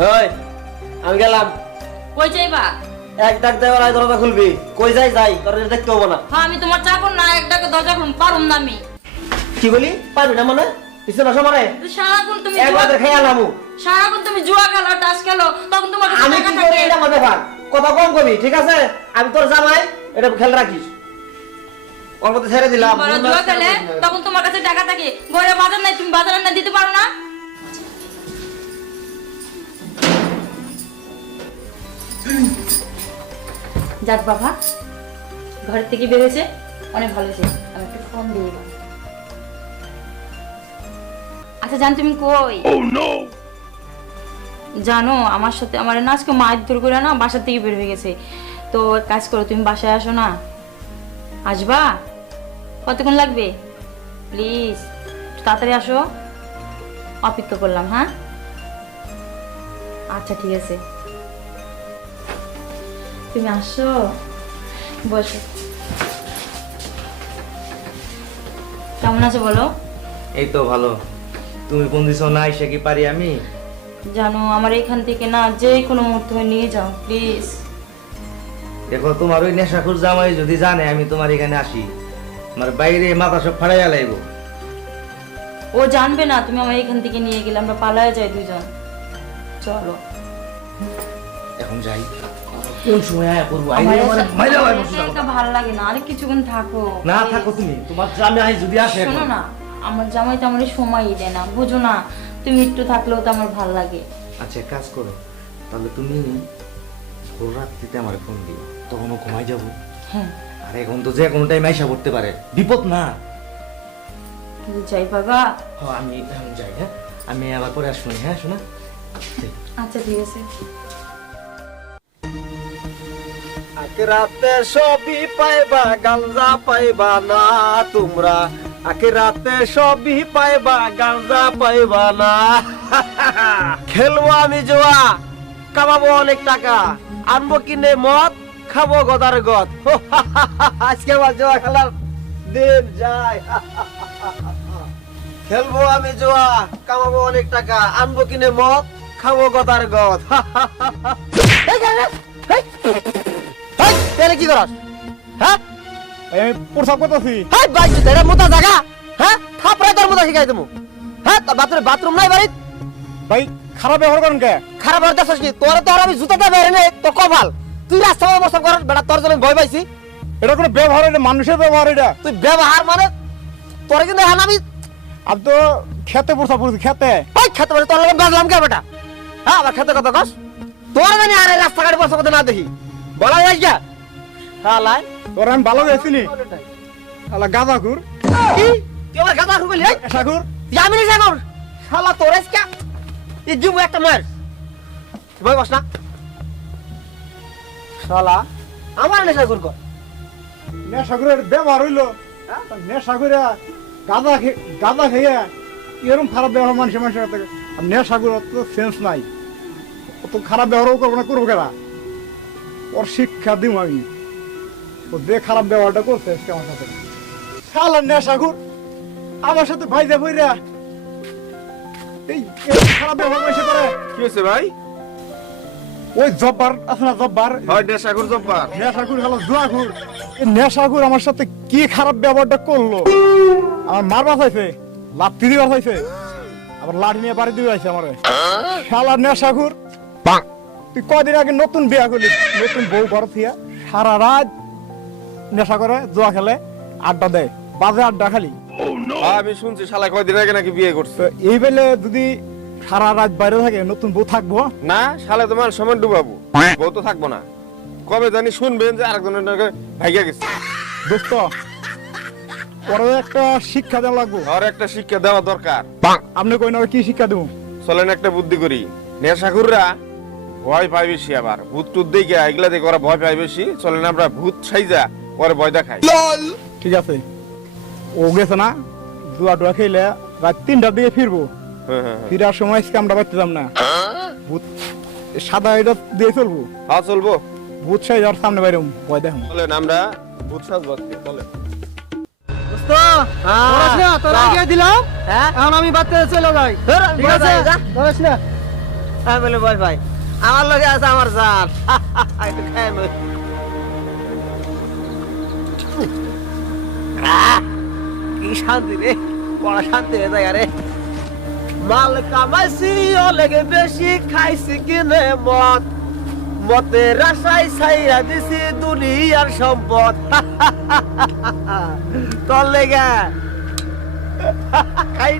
আমি গেলাম। কই যাইবা? এক ডাক দেওয়ার আগে দরজা খুলবি। কই যাই যাই তোর দেখতে হব না। হ্যাঁ আমি তোমার চাকর না একটাকে দরজা খুলুন পারুম না আমি। কি বলি? পারবি না মানে? পিছনে আসো তো সারাক্ষণ তুমি এক আলামু সারাক্ষণ তুমি জুয়া খেলো টাস খেলো তখন তোমার আমি কি করি? এটা আমার ব্যাপার। কথা কম কবি ঠিক আছে? আমি তোর জামাই এটা খেয়াল রাখিস। ওর মধ্যে ছেড়ে দিলাম। জুয়া খেলে তখন তোমার কাছে টাকা থাকে। ঘরে বাজার নাই তুমি বাজারে না দিতে পারো না? যাক বাবা ঘর থেকে বেরোছে অনেক ভালো হয়েছে। আমি একটু ফোন দিয়ে দিলাম। আচ্ছা জান তুমি কই? জানো আমার সাথে আমার না আজকে মারধর করে না বাসার থেকে বের হয়ে গেছে। তো কাজ করো তুমি বাসায় আসো না। আসবা? কতক্ষণ লাগবে? প্লিজ তাড়াতাড়ি আসো। অপেক্ষা করলাম হ্যাঁ? আচ্ছা ঠিক আছে। তুমি আসো। বসো। কেমন আছো বলো? এই তো ভালো। তুমি কোন দিছো না এসে কি পারি আমি? জানো আমার এখান থেকে না যে কোনো মুহূর্তে নিয়ে যাও প্লিজ। দেখো তোমার ওই নেশাখুর জামাই যদি জানে আমি তোমার এখানে আসি। আমার বাইরে মাথা সব ফাড়াইয়া লাইব। ও জানবে না তুমি আমার এখান থেকে নিয়ে গেলে আমরা পালায় যাই দুজন। চলো। এখন যাই। কোন সময় আয়া করব আইলে মাইরা এসে সোজা একা কথা। ভালো লাগে না আরে কিছুক্ষণ থাকো। না থাকো তুমি তোমার জামাই যদি আসে শোনো না আমার জামাই তো আমার সময়ই দেয় না বুঝো না তুমি একটু থাকলেও তো আমার ভালো লাগে। আচ্ছা কাজ করো তাহলে তুমি ভোর রাত্রিতে আমার ফোন দিও তখন ঘুমাই যাব। হ্যাঁ। আর এখন তো যে কোনো টাইম আইসা পড়তে পারে বিপদ না। কিন্তু যাই বাবা। হ আমি এখন যাই হ্যাঁ? আমি আবার পরে আসব হ্যাঁ শোনা। আচ্ছা ঠিক আছে। রাতে সবই পাইবা গাঞ্জা পাইবা না তোমরা আকে রাতে সবই পাইবা গাঞ্জা পাইবা না খেলব আমি জোয়া কামাবো অনেক টাকা আনব কিনে মদ খাব গদার গদ আজকে আমার জোয়া খেলার দিন যায় খেলব আমি জোয়া কামাবো অনেক টাকা আনব কিনে মদ খাব গদার গদ তেরে কি করস? হ্যাঁ? আমি প্রসাব করতেছি। হাই বাইক তেরে মোটা জায়গা হ্যাঁ? থাপড়াই তোর মোটা শিখাই দেবো। হ্যাঁ তোর বাথরুম বাথরুম নাই বাড়িত ভাই খারাপ ব্যবহার করেন কে? খারাপ হয়ে দেখছিস কি? তোর তো আর আমি জুতাতে বেরে নেই তো কপাল। তুই রাস্তা অবস্থা কর বেটা তোর জন্য ভয় পাইছি। এটা কোনো ব্যবহার এটা মানুষের ব্যবহার এটা। তুই ব্যবহার মানে? তোর কিন্তু এখন আমি আমি তো খেতে প্রসাব করছি খেতে। ওই খেতে পারি তোর লগে বাজলাম কে বেটা? হ্যাঁ আবার খেতে কথা কস তোর জানি আর রাস্তাঘাটে বসে কথা না দেখি। বলা যায় হ্যাঁ তোর আমি ভালো গেছিনি আলা গাঁদাকুর কি? তুই আমার গাদা ঢুকলি এই শাকুর যামিনি সাগর? শালা তোরেস কে এই দিব একটা মার। ভয় বস না। শালা আমার নেশা গুর কর। নেশাকুরের ব্যবহার হইল। নেশাকুরে গাঁদা খে গাঁদা খেয়ে এরকম খারাপ ব্যবহার মানুষের মানুষের কাছে আর নেশাকুর অত সেন্স নাই। অত খারাপ ব্যবহারও করব না করব কেনা ওর শিক্ষা দিব আমি। ও যে খারাপ ব্যবহারটা করছে আজকে আমার সাথে। শালা নেশাকুর আমার সাথে ভাইজা ভইরা। এই খারাপ ব্যবহার মানুষে করে কি হয়েছে ভাই? ওই জব্বার আছে না জব্বার? হয় নেশাখুর জব্বার। নেশাকুর হলো জুয়াকুর এই আমার সাথে কি খারাপ ব্যবহারটা করল? আমার মার বাঁচাইছে লাঠি দিয়ে বাঁচাইছে আবার লাঠি নিয়ে বাড়ি দিয়ে আইছে আমারে। শালা নেশাকুর তুই কদিন আগে নতুন বিয়া করলি? নতুন বউ ঘর থিয়া সারা রাত নেশা করে জুয়া খেলে আড্ডা দেয়। বাজে আড্ডা খালি। আমি শুনছি শালা কয়দিন আগে নাকি বিয়ে করছে। এই বেলে যদি সারা রাত বাইরে থাকে নতুন বউ থাকব? না শালা তোমার সময় ডুবাবো। বউ তো থাকব না। কবে জানি শুনবেন যে আরেকজনের নাকি ভাইগা গেছে। দোস্ত পরে একটা শিক্ষা দেওয়া লাগবো। আর একটা শিক্ষা দেওয়া দরকার। আপনি কই না কি শিক্ষা দেবো? চলেন একটা বুদ্ধি করি। নেশাখুররা ভয় পায় বেশি আবার। ভূত টুত দেখে এগুলা দেখে ওরা ভয় পায় বেশি। চলেন আমরা ভূত সাইজা ওরা ভয় দেখাই ঠিক আছে। ও গেছে না দুয়া টুয়া খেলে রাত তিনটার দিকে ফিরবো। হ্যাঁ, হ্যাঁ, হ্যাঁ। ফিরার সময় আমরা পাচ্ছিলাম না। ভূত সাদা এটা দিয়ে চলবো? হ্যাঁ চলবো। ভূত সাইজ আর সামনে বাইরে ভয় দেখো চলেন আমরা ভূত সাজবো আজকে, চলেন দোস্ত তোরাস কি শান্তি রে? বড় শান্তি হয়ে যায় রে মাল কামাইছি অলেগে বেশি খাইছি কিনে মদ। মতে রাসাই ছাইয়া দিছি দুনিয়ার সম্পদ। তোর লেগে। খাই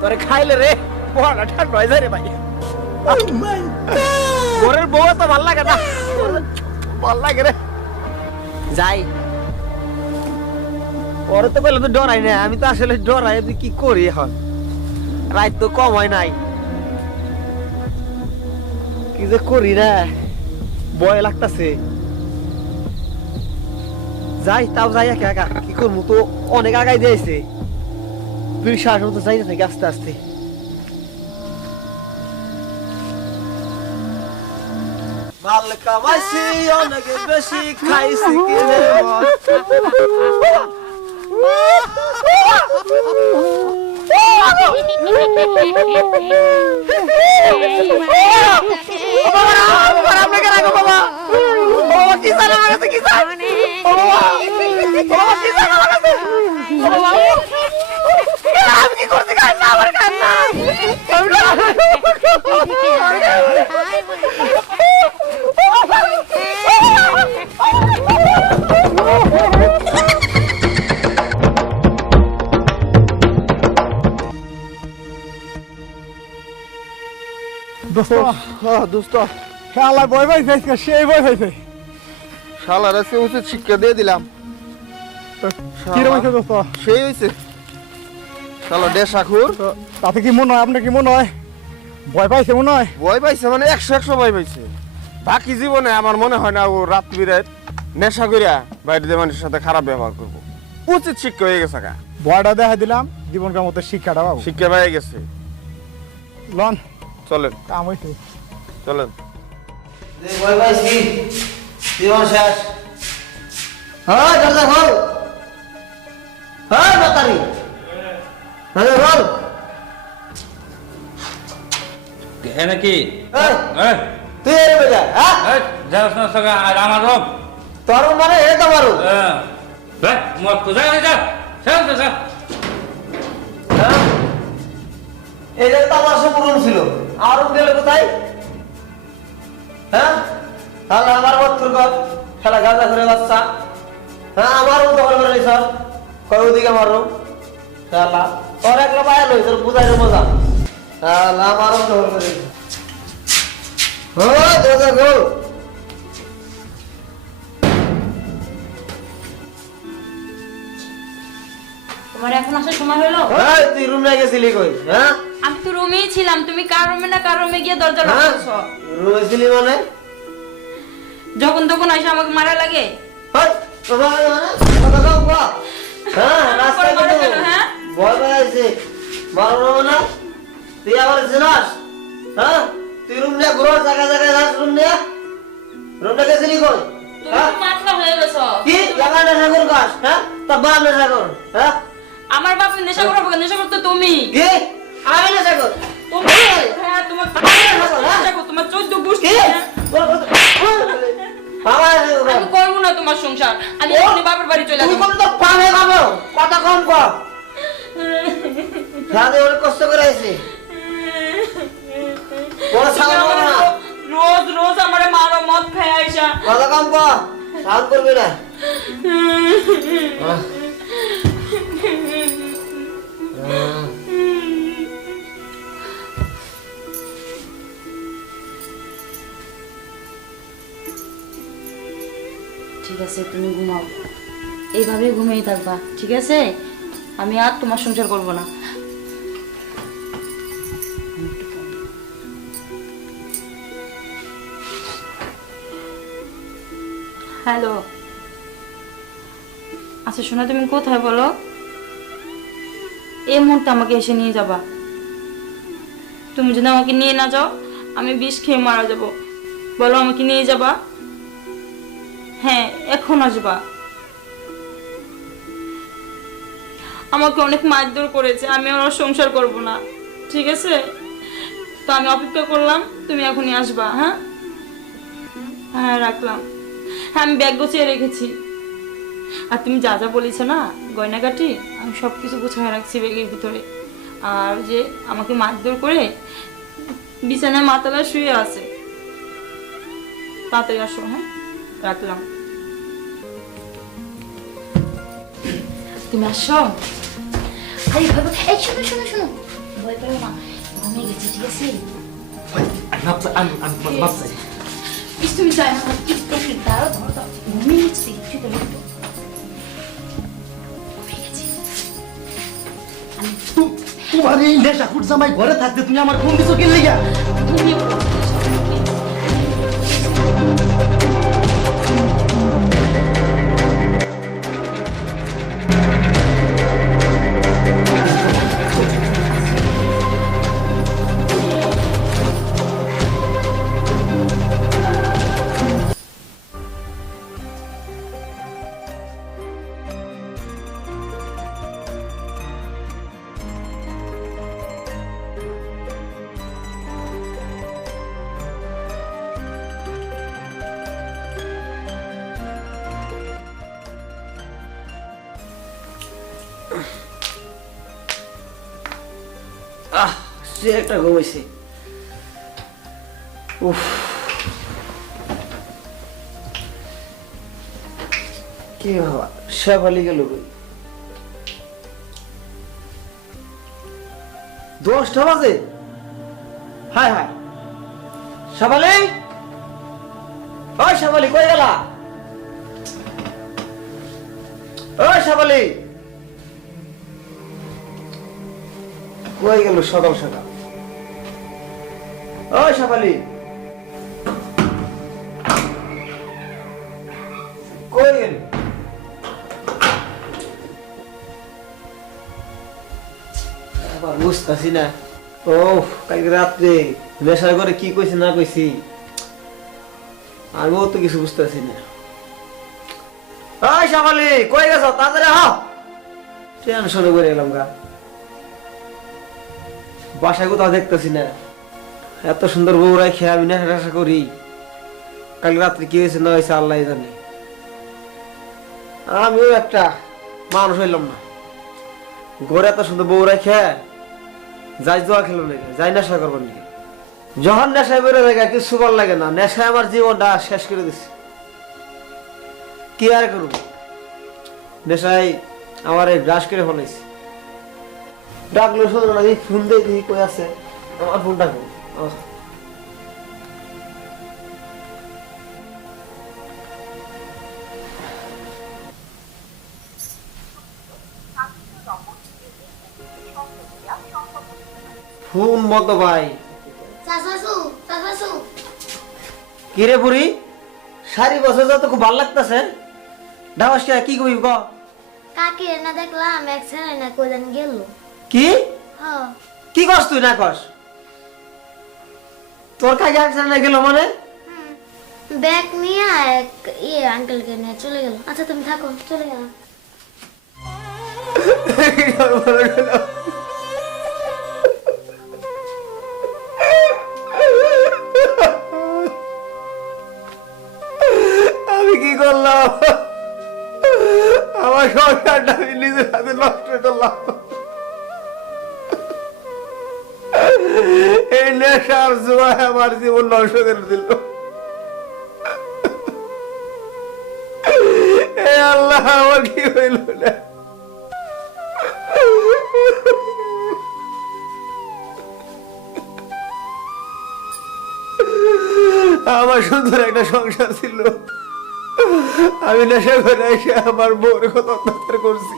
তোরে খাইলে রে পড়া ঠান্ডা হয়ে যায় রে ভাই। ঘরের বউ তো ভালো লাগে না। ভালো লাগে রে। যাই। ওরে তো বলে তো ডরাই না আমি তো আসলে ডরাই, আমি কি করি এখন? রাত তো কম হয় নাই। কি যে করি না ভয় লাগতাছে। যাই, তাও যাই একা একা। কি করব? তো অনেক আগাই দিয়েছে। দুই মতো যাই না আস্তে আস্তে। মাল কামাইছি অনেক বেশি খাইছি কিনে মদ। দোস্ত। দোস্ত। খেলা বই পাইছে আজকে সেই বই পাইছে শালার আজকে উচিত শিক্ষা দিয়ে দিলাম। কিরম হয়েছে দোস্ত? সেই হয়েছে। শালা ডেসাখুর তাতে কি মনে হয়? আপনার কি মনে হয়? ভয় পাইছে মনে হয়? ভয় পাইছে মানে একশো একশো ভয় পাইছে। বাকি জীবনে আমার মনে হয় না ও রাত বিরাত নেশা করিয়া বাইরে মানুষের সাথে খারাপ ব্যবহার করব। উচিত শিক্ষা হয়ে গেছে গা। ভয়টা দেখা দিলাম জীবনকার মতো শিক্ষাটা পাবো। শিক্ষা পেয়ে গেছে। লন। চলেন। কাম চলেন। জীবন শেষ। হ্যাঁ দরজা খোল হ্যাঁ বাতারি দরজা খোল হ্যাঁ নাকি? এই, এই, তুই এর বেজা হ্যাঁ? যাস না সঙ্গে আর আমার রোগ তোর মানে এ তো মারু। মত তো যা যা যা যা যা। হ্যাঁ? জায়গা তো আমার সব রুম ছিল রুম গেলে কোথায়? হ্যাঁ? তাহলে আমার বত্তর কর খেলা গাঁজা করে বাচ্চা। হ্যাঁ আমার রুম দখল করে স্যার কয় ওদিকে আমার রুম খেলা তোর একলা পায়া লই তোর বুঝাই মজা। খেলা আমার দখল করে হ্যাঁ দরজা খোল তোমার এখন আসার সময় হলো হ্যাঁ তুই রুমে গেছিলি কই হ্যাঁ আমি তো রুমেই ছিলাম তুমি কার রুমে না কার রুমে গিয়ে দরজা হ্যাঁ রুমে ছিলি মানে যখন তখন এসে আমাকে মারা লাগে হই, তোমার মানে কথা হ্যাঁ, রাস্তায় করে কিন্তু কেন, হ্যাঁ? ভয় পেয়ে গেছে। মারবো না? তুই আবার? হ্যাঁ? তুই রুম নিয়ে ঘুরো, জায়গায় জায়গায় যাস রুম নিয়ে? room টা গেছিলি কই? তুমি হ্যাঁ? হয়ে হ্যাঁ? আমার বাপ নেশা করব কেন? নেশা করতো তুমি কি? আমি নেশা কর। তুমি হ্যাঁ তোমার তোমার চোদ্দ। আমি করব না তোমার সংসার আমি বাপের বাড়ি চলে কোনো তো কথা কম কর। সারাদিন অনেক কষ্ট করে আইছি। কথা কম সাউন্ড করবি না। ঠিক আছে, তুমি ঘুমাও। এইভাবেই ঘুমিয়ে থাকবা, ঠিক আছে? আমি আর তোমার সংসার করব না। হ্যালো। আচ্ছা শোনা তুমি কোথায় বলো? এই মুহূর্তে আমাকে এসে নিয়ে যাবা। তুমি যদি আমাকে নিয়ে না যাও, আমি বিষ খেয়ে মারা যাব। বলো, আমাকে নিয়ে যাবা? হ্যাঁ এখন আসবা। আমাকে অনেক মারধর করেছে, আমি আর সংসার করব না। ঠিক আছে? তো আমি অপেক্ষা করলাম, তুমি এখনই আসবা হ্যাঁ? হ্যাঁ রাখলাম। আমি ব্যাগ গুছিয়ে রেখেছি। আর তুমি যা যা বলেছ না, গয়নাগাটি, আমি সব কিছু গুছিয়ে রাখছি ব্যাগের ভিতরে। আর যে আমাকে মারধর করে বিছানায় মাতালা শুয়ে আছে। তাড়াতাড়ি আসো হ্যাঁ? রাখলাম। তুমি আসো। আরে এই ভয় না গেছি, ঠিক আছে? তুমি যাই দাও ঘুমিয়ে গেছি কিছু তো একটু ঘুমিয়ে গেছি তোমার এই নেশাখুর জামাই ঘরে থাকতে তুমি আমার কোন কিছু কিনলে গিয়া ঘুমিয়ে সে একটা ঘুমাইছে উফ। কি বাবা শেফালি গেল দশটা বাজে? হায় হায়। শেফালি ওই শেফালি কই গেলা? ওই শেফালি কই গেল সকাল সকাল? ওই শেফালি। কই? গেল আবার বুঝতেছি না। ও কালকে রাত্রে নেশা করে কি কইছি না কইছি? আমিও তো কিছু বুঝতেছি না। ওই শেফালি কই গেছ? তাড়াতাড়ি হ টেনশনে করে এলাম গা। বাসায় কোথাও দেখতেছি না। এত সুন্দর বউরাই খেয়ে আমি না আশা করি। কাল রাত্রে কি হয়েছে না হয়েছে আল্লাহ জানে। আমিও একটা মানুষ হইলাম না। ঘরে এত সুন্দর বউরাই খেয়ে যাই জোয়া খেলো নাকি যাই নেশা করবার নাকি যখন নেশায় বেরো দেখা কিছু ভালো লাগে না, নেশায় আমার জীবনটা শেষ করে দিছে। কি আর করব? নেশায় আমার এই ব্রাশ করে ফেলাইছে। ডাকলো, শোনো না ফোন দেখি কই আছে। আমার ফোন ডাকো আহ। ফোন বন্ধ ভাই? কিরে বুড়ি? সারি বছর যত খুব ভালো লাগতেছে? ডাবাস কে কি কবি ক? কাকে না দেখলাম এক ছেলে না কোদান গেল। কি? হ। কি কস তুই না কস তোর কাছে অ্যাক্সিডেন্ট গেল মানে? ব্যাগ নিয়ে এক ইয়ে আঙ্কেলকে নিয়ে চলে গেল। আচ্ছা তুমি থাকো চলে গেলাম। আমি কি করলাম? আমার সংসারটা আমি নিজের হাতে নষ্ট করলাম আমার সুন্দর একটা সংসার ছিল। আমি নেশা করে এসে আমার বউর কত অত্যাচার করছি।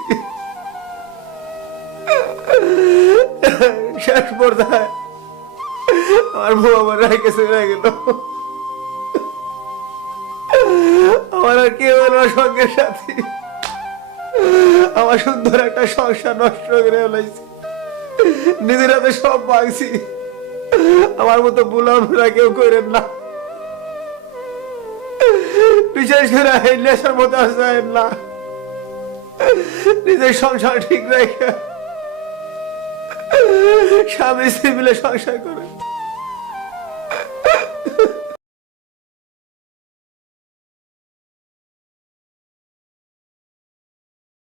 শেষ পর্যায়ে আমার বউ আমার রাইকে চলে গেল। আমার আর কেউ না সঙ্গের সাথে। আমার সুন্দর একটা সংসার নষ্ট করে ফেলাইছি। নিজের হাতে সব ভাগছি আমার মতো বুলামরা কেউ করেন না। বিশেষ করে নেশার মতো আসেন না। নিজের সংসার ঠিক রেখে স্বামী স্ত্রী মিলে সংসার করে